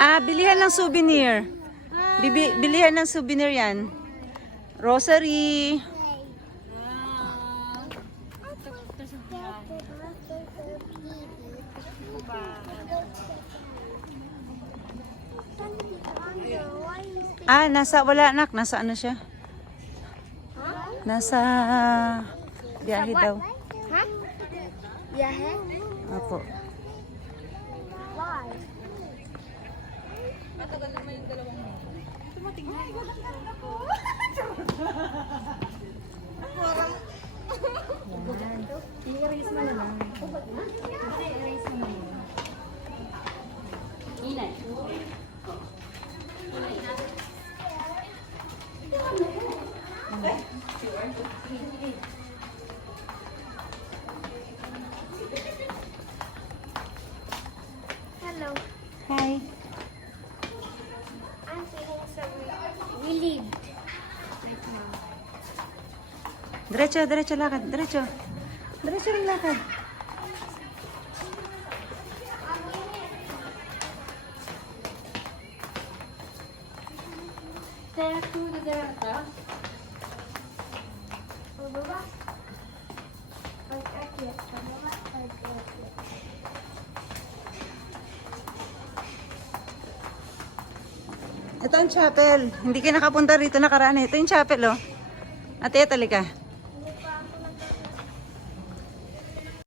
Bilihan ng souvenir. Bilihan ng souvenir yan. Rosary. Wala anak. Nasa ano siya? Nasa biyahe daw. Ha? Biyahe? Opo. Why? Matagal naman yung dalawang mo. Tumatingnan. I-erase mo na lang. Kasi erase mo na lang. Inay. Hello. Hi. I'm feeling so relieved right now. Diretso lakad. Diretso rin lakad. Kaya to the data. Pababa. Pag-akyat. Pababa. Pag-akyat. Ito ang chapel. Hindi kayo nakapunta rito nakaraan. Ito yung chapel, oh. Ate, talika.